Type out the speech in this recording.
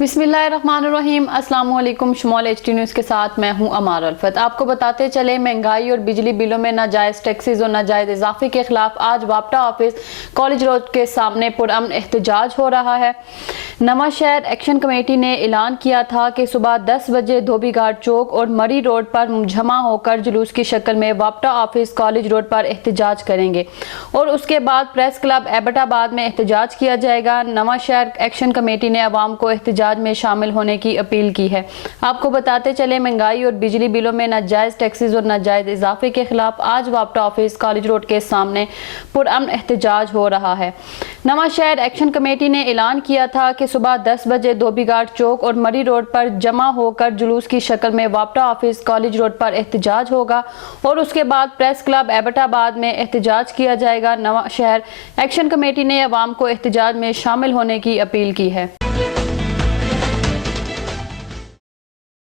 बिस्मिल्लाहिर्रहमानिर्रहीम। अस्सलाम वालेकुम। शुमाल HT न्यूज़ के साथ मैं हूं अमार अल्फत। आपको बताते चले, महंगाई और बिजली बिलों में नाजायज़ टैक्सेस और नाजायज़ इजाफे के खिलाफ आज वापटा ऑफिस कॉलेज रोड के सामने पुरअमन एहतजाज हो रहा है। नवा शहर एक्शन कमेटी ने ऐलान किया था कि सुबह 10 बजे धोबी घाट चौक और मरी रोड पर जमा होकर जुलूस की शक्ल में वापटा ऑफिस कॉलेज रोड पर एहतजाज करेंगे और उसके बाद प्रेस क्लब एबटाबाद में एहतजाज किया जाएगा। नवा शहर एक्शन कमेटी ने अवाम को एहतजाज में शामिल होने की अपील की है। आपको बताते चले, महंगाई और बिजली बिलों में नाजायज टैक्सेस और नाजायज इजाफे के खिलाफ आज वापटा ऑफिस कॉलेज रोड के सामने पुरअमन एहतजाज हो रहा है। नवा शहर एक्शन कमेटी ने ऐलान किया था कि सुबह 10 बजे धोबी घाट चौक और मरी रोड पर जमा होकर जुलूस की शक्ल में वापटा ऑफिस कॉलेज रोड पर एहतजाज होगा और उसके बाद प्रेस क्लब एबटाबाद में एहतजाज किया जाएगा। नवा शहर एक्शन कमेटी ने अवाम को एहतजाज में शामिल होने की अपील की है।